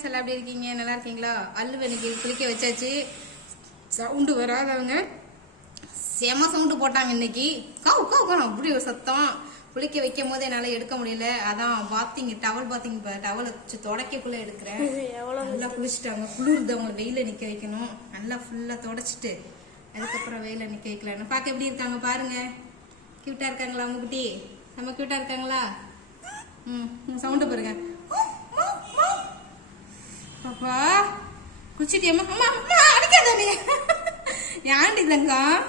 Friends எல்லாம் எப்படி இருக்கீங்க? நல்லா இருக்கீங்களா? அல்லு எனக்கு குளிக்க வச்சாச்சு. சவுண்டு வராதவங்க. செம சவுண்டு போட்டாங்க இன்னைக்கு. கவு கவு கவு. அப்படி ஒரு சத்தம் குளிக்க வைக்கும் போது என்னால் எடுக்க முடியல. அதான் பாத்திங் டவல் பாத்திங் டவலை வச்சு தொடக்கக்குள்ள எடுக்கிறேன். நல்லா குளிச்சுட்டாங்க. குளிர்து அவங்க வெயில நிக்க வைக்கணும். நல்லா ஃபுல்லா தொடச்சிட்டு அதுக்கப்புறம் வெயில நிக்க வைக்கலாம்னு. பார்க்க எப்படி இருக்காங்க பாருங்க. கியூட்டா இருக்காங்களா அவங்க குட்டி? நம்ம கியூட்டா இருக்காங்களா? ம் சவுண்டு பாருங்க. பாப்பா குச்சிட்டியம்மா அம்மா அம்மா அடிக்காத நீ ஏன்டி தங்கம்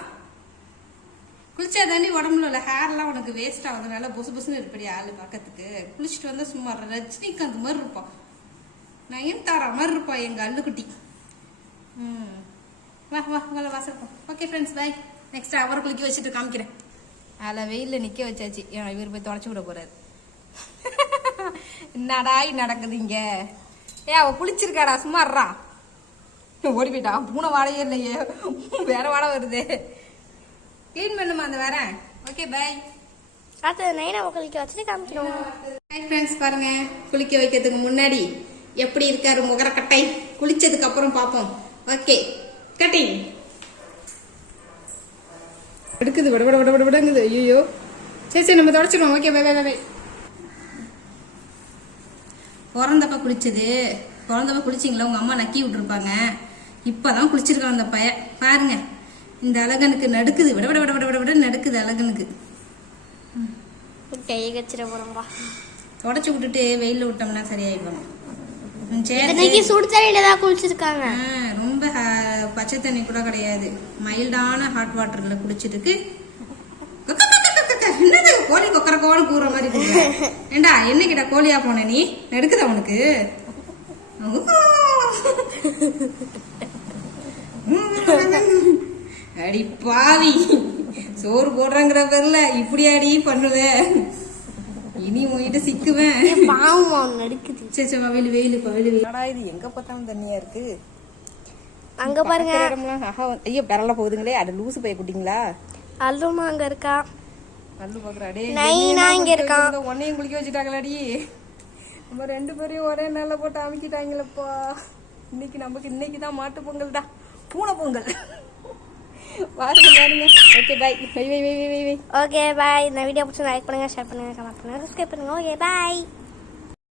குளிச்சா தாண்டி உடம்புல உள்ள ஹேர்லாம் உனக்கு வேஸ்ட் ஆகுதுனால புசு புசுன்னு இருப்படி ஆள் பக்கத்துக்கு. குளிச்சுட்டு வந்தா சும்மா ரஜினிகாந்த் மாதிரி இருப்பான் நயன்தாரா மாதிரி இருப்பா எங்க அல்லுக்குட்டி ம். வா வா உங்களை வாசப்போம் ஓகே ஃப்ரெண்ட்ஸ் பாய் நெக்ஸ்ட் அவரை குளிக்க வச்சுட்டு காமிக்கிறேன். அதில் வெயிலில் நிற்க வச்சாச்சு. இவர் போய் தொடச்சி விட போறாரு. என்னடா நடக்குது இங்கே? ஏ அவ குளிச்சிருக்காடா சும்மா ஓடி போயிட்டா பூனை வாடையே இல்லையே. வேற வாடை வருது. க்ளீன் பண்ணுமா அந்த வரேன் ஓகே பாய் அடுத்தது நைனா குளிக்க வச்சுட்டு காமிக்கிறோம் ஹாய் ஃப்ரெண்ட்ஸ் பாருங்க. குளிக்க வைக்கிறதுக்கு முன்னாடி எப்படி இருக்காரு முகரக்கட்டை? குளிச்சதுக்கு அப்புறம் பார்ப்போம் ஓகே கட்டிங் எடுக்குது விட விட விட விட விடங்குது. ஐயோ சரி சரி நம்ம தொடச்சிடுவோம். ஓகே பை பை பை பிறந்தப்ப குளிச்சது. பிறந்தப்ப குளிச்சிங்களா? உங்க அம்மா நக்கி விட்டுருப்பாங்க. இப்பதான் குளிச்சிருக்கான் அந்த பையன். பாருங்க. இந்த அழகனுக்கு நடுக்குது. விட விட விட விட விட விட நடுக்குது அழகனுக்கு. கை வச்சிட போறோம்பா தொடச்சி விட்டுட்டு வெயில்ல விட்டோம்னா சரியாயிடும். இன்னைக்கு சுடு தண்ணியில தான் குளிச்சிருக்காங்க. ரொம்ப பச்சை தண்ணி கூட கிடையாது. மைல்டான ஹாட் வாட்டர்ல குடிச்சிருக்கு. என்னது? கோழி கொக்கர கோன்னு கூற மாதிரி? ஏண்டா என்னைக்கிட்ட கோழியா போன நீ? நெடுக்குதா உனக்கு? அடி பாவி. சோறு போடுறங்கிற பேர்ல இப்படி அடி பண்ணுவேன் இனி உங்ககிட்ட சிக்குவேன். பாவமா ஒன்று எடுக்குது சரி சரி வெயில் வெயில் இப்போ வெயில் வெயில் இது எங்க பார்த்தாலும் தண்ணியா இருக்கு? அங்க பாருங்க. ஐயோ பெரல போகுதுங்களே அட லூசு போய் குட்டிங்களா? அல்லுமா அங்க இருக்கா? அல்லு பாக்குறாடே. நைனா இங்க இருக்கான். உன்னையும் குளிக்க வச்சுட்டாங்களாடி. நம்ம ரெண்டு பேரையும் ஒரே நாள்ல போட்டு அமைக்கிட்டாங்களப்பா. இன்னைக்கு நமக்கு இன்னைக்கு தான் மாட்டு பொங்கல் தான். பூனை பொங்கல். பாருங்க பாருங்க ஓகே பை வை வை வை வை ஓகே பாய் இந்த வீடியோ பிடிச்சி லைக் பண்ணுங்க ஷேர் பண்ணுங்க கமெண்ட் பண்ணுங்க சப்ஸ்கிரைப் பண்ணுங்க. Okay bye